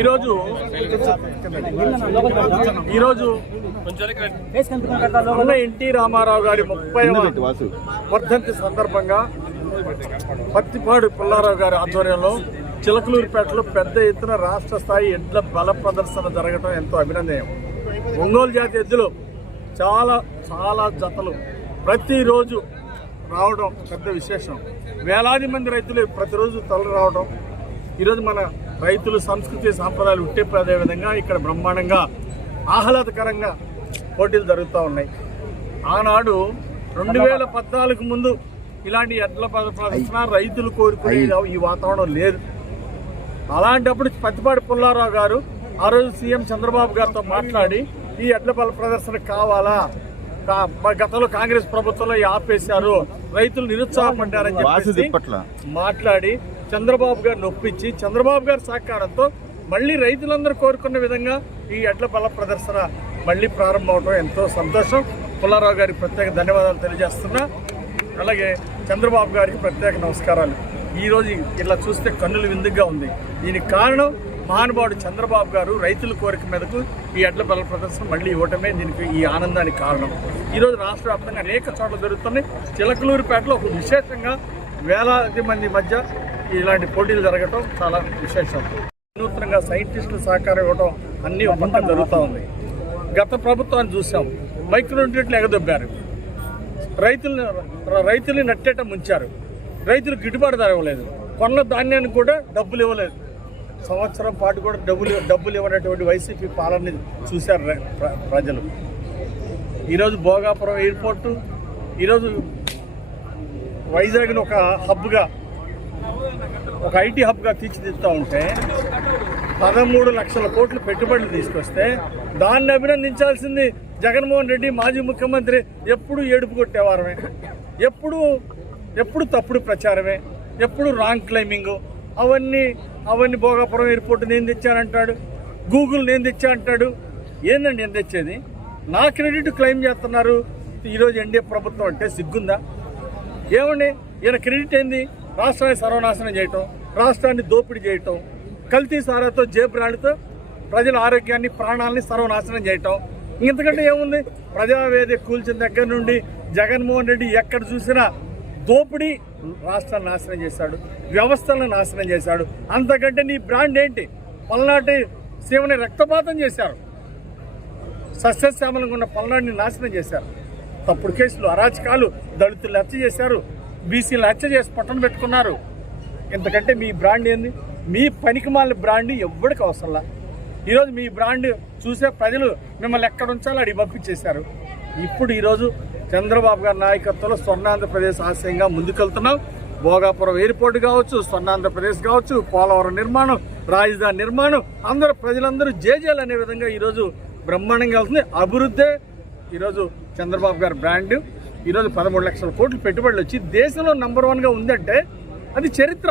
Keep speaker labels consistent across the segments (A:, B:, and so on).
A: ఈరోజు ఈరోజు అన్న ఎన్టీ రామారావు గారి ముప్పై వర్ధంతి సందర్భంగా పత్తిపాడు పుల్లారావు గారి ఆధ్వర్యంలో చిలకలూరిపేటలో పెద్ద ఎత్తున రాష్ట్ర స్థాయి ఎడ్ల బల ప్రదర్శన జరగడం ఎంతో అభినందనీయం. ఒంగోలు జాతి ఎద్దులు చాలా చాలా జతలు. ప్రతిరోజు రావడం పెద్ద విశేషం. వేలాది మంది రైతులు ప్రతిరోజు తరలి రావడం ఈరోజు మన రైతులు సంస్కృతి సాంప్రదాయాలు ఉట్టే విధంగా ఇక్కడ బ్రహ్మాండంగా ఆహ్లాదకరంగా పోటీలు జరుగుతూ ఉన్నాయి. ఆనాడు రెండు వేల పద్నాలుగు ముందు ఇలాంటి ఎడ్ల ప్ర- ప్రదర్శన రైతులు కోరుకునే ఈ వాతావరణం లేదు. అలాంటప్పుడు పత్తిపాటి పుల్లారావు గారు ఆ రోజు సీఎం చంద్రబాబు గారితో మాట్లాడి ఈ ఎడ్ల ప్రదర్శన కావాలా? గతంలో కాంగ్రెస్ ప్రభుత్వంలో ఆపేశారు. రైతులు నిరుత్సాహపడ్డారని చెప్పేసి మాట్లాడి చంద్రబాబు గారిని ఒప్పించి చంద్రబాబు గారి సహకారంతో మళ్ళీ రైతులందరూ కోరుకున్న విధంగా ఈ ఎడ్ల బల ప్రదర్శన మళ్ళీ ప్రారంభం అవడం ఎంతో సంతోషం. పుల్లారావు గారికి ప్రత్యేక ధన్యవాదాలు తెలియజేస్తున్నా. అలాగే చంద్రబాబు గారికి ప్రత్యేక నమస్కారాలు. ఈరోజు ఇలా చూస్తే కన్నులు విందుగా ఉంది. దీనికి కారణం మహానుభావుడు చంద్రబాబు గారు రైతుల కోరిక మీదకు ఈ ఎడ్ల బల ప్రదర్శన మళ్ళీ ఇవ్వటమే దీనికి ఈ ఆనందానికి కారణం. ఈరోజు రాష్ట్ర వ్యాప్తంగా అనేక చోట్ల జరుగుతున్నాయి. చిలకలూరుపేటలో ఒక విశేషంగా వేలాది మంది మధ్య ఇలాంటి పోటీలు జరగటం చాలా విశేషం. నూతనంగా సైంటిస్టుల సహకారం ఇవ్వడం అన్ని ఒక పక్కన జరుగుతూ ఉంది. గత ప్రభుత్వాన్ని చూసాం. మైక్రో యూనిట్లు ఎగదొబ్బారు. రైతులను రైతుల్ని నట్టేట ముంచారు. రైతులు గిట్టుబాటు ధర ఇవ్వలేదు. కొన్న ధాన్యానికి కూడా డబ్బులు ఇవ్వలేదు. సంవత్సరం పాటు కూడా డబ్బులు డబ్బులు ఇవ్వనటువంటి వైసీపీ పాలన చూశారు ప్ర- ప్రజలు. ఈరోజు భోగాపురం ఎయిర్పోర్టు ఈరోజు వైజాగ్ని ఒక హబ్గా ఒక ఐటీ హబ్గా తీర్చిదిద్దుతూ ఉంటే పదమూడు లక్షల కోట్లు పెట్టుబడులు తీసుకొస్తే దాన్ని అభినందించాల్సింది జగన్మోహన్ రెడ్డి మాజీ ముఖ్యమంత్రి ఎప్పుడు ఏడుపు కొట్టేవారమే. ఎప్పుడు ఎప్పుడు తప్పుడు ప్రచారమే ఎప్పుడు రాంగ్ క్లైంబింగు అవన్నీ అవన్నీ భోగాపురం ఎయిర్పోర్ట్ నేను తెచ్చానంటాడు. గూగుల్ నేను తెచ్చా అంటాడు ఏందండి నేను తెచ్చేది? నా క్రెడిట్ క్లెయిమ్ చేస్తున్నారు. ఈరోజు ఎన్డీఏ ప్రభుత్వం అంటే సిగ్గుందా? ఏమండి? ఈయన క్రెడిట్ ఏంది? రాష్ట్రాన్ని సర్వనాశనం చేయటం రాష్ట్రాన్ని దోపిడీ చేయటం కల్తీ సారాతో జే ప్రజల ఆరోగ్యాన్ని ప్రాణాలని సర్వనాశనం చేయటం. ఇంతకంటే ఏముంది? ప్రజావేదిక కూల్చిన దగ్గర నుండి జగన్మోహన్ రెడ్డి ఎక్కడ చూసినా దోపిడీ రాష్ట్రాన్ని నాశనం చేశాడు వ్యవస్థలను నాశనం చేశాడు. అంతకంటే నీ బ్రాండ్ ఏంటి? పల్నాటి సేవని రక్తపాతం చేశారు. సస్యశ్యామలంగా ఉన్న పల్నాడిని నాశనం చేశారు. తప్పుడు కేసులు అరాచకాలు దళితులు హత్య చేశారు. బీసీలు హత్య చేసి పట్టణ పెట్టుకున్నారు. ఇంతకంటే మీ బ్రాండ్ ఏంది? మీ పనికిమాల బ్రాండ్ ఎవ్వడికి అవసరంలా ఈరోజు మీ బ్రాండ్ చూసే ప్రజలు మిమ్మల్ని ఎక్కడ ఉంచాలో అడిగి పంపించేశారు. ఇప్పుడు ఈరోజు చంద్రబాబు గారి నాయకత్వంలో స్వర్ణాంధ్రప్రదేశ్ ఆశయంగా ముందుకెళ్తున్నాం. భోగాపురం ఎయిర్పోర్ట్ కావచ్చు స్వర్ణాంధ్రప్రదేశ్ కావచ్చు పోలవరం నిర్మాణం రాజధాని నిర్మాణం. అందరూ ప్రజలందరూ జేజేలు అనే విధంగా ఈరోజు బ్రహ్మాండంగా వెళ్తుంది. అభివృద్ధే ఈరోజు చంద్రబాబు గారి బ్రాండ్. ఈరోజు పదమూడు లక్షల కోట్లు పెట్టుబడులు వచ్చి దేశంలో నంబర్ వన్గా ఉందంటే అది చరిత్ర.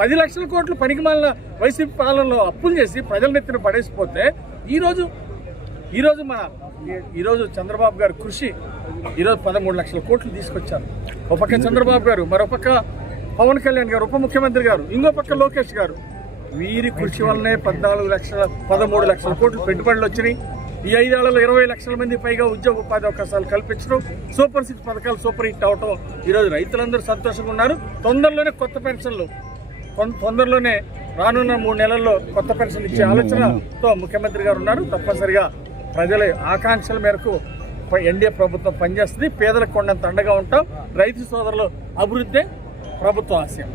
A: పది లక్షల కోట్లు పనికి మాలిన వైసీపీ పాలనలో అప్పులు చేసి ప్రజల నెత్తిన పడేసిపోతే ఈరోజు ఈరోజు మన ఈరోజు చంద్రబాబు గారి కృషి ఈరోజు పదమూడు లక్షల కోట్లు తీసుకొచ్చారు. ఒక పక్క చంద్రబాబు గారు మరో పక్క పవన్ కళ్యాణ్ గారు ఉప ముఖ్యమంత్రి గారు ఇంకో పక్క లోకేష్ గారు. వీరి కృషి వల్లనే పద్నాలుగు లక్షల పదమూడు లక్షల కోట్లు పెట్టుబడులు వచ్చినాయి. ఈ ఐదేళ్ళలో ఇరవై లక్షల మంది పైగా ఉద్యోగ ఉపాధి అవకాశాలు కల్పించడం సూపర్ సిక్స్ పథకాలు సూపర్ హిట్ అవటం ఈరోజు రైతులందరూ సంతోషంగా ఉన్నారు. తొందరలోనే కొత్త పెన్షన్లు. తొందరలోనే రానున్న మూడు నెలల్లో కొత్త పెన్షన్ ఇచ్చే ఆలోచనతో ముఖ్యమంత్రి గారు ఉన్నారు. తప్పనిసరిగా ప్రజల ఆకాంక్షల మేరకు ఎన్డీఏ ప్రభుత్వం పనిచేస్తుంది. పేదలకు కొండంత అండగా ఉంటాం. రైతు సోదరులు అభివృద్ధి ప్రభుత్వ ఆశయం.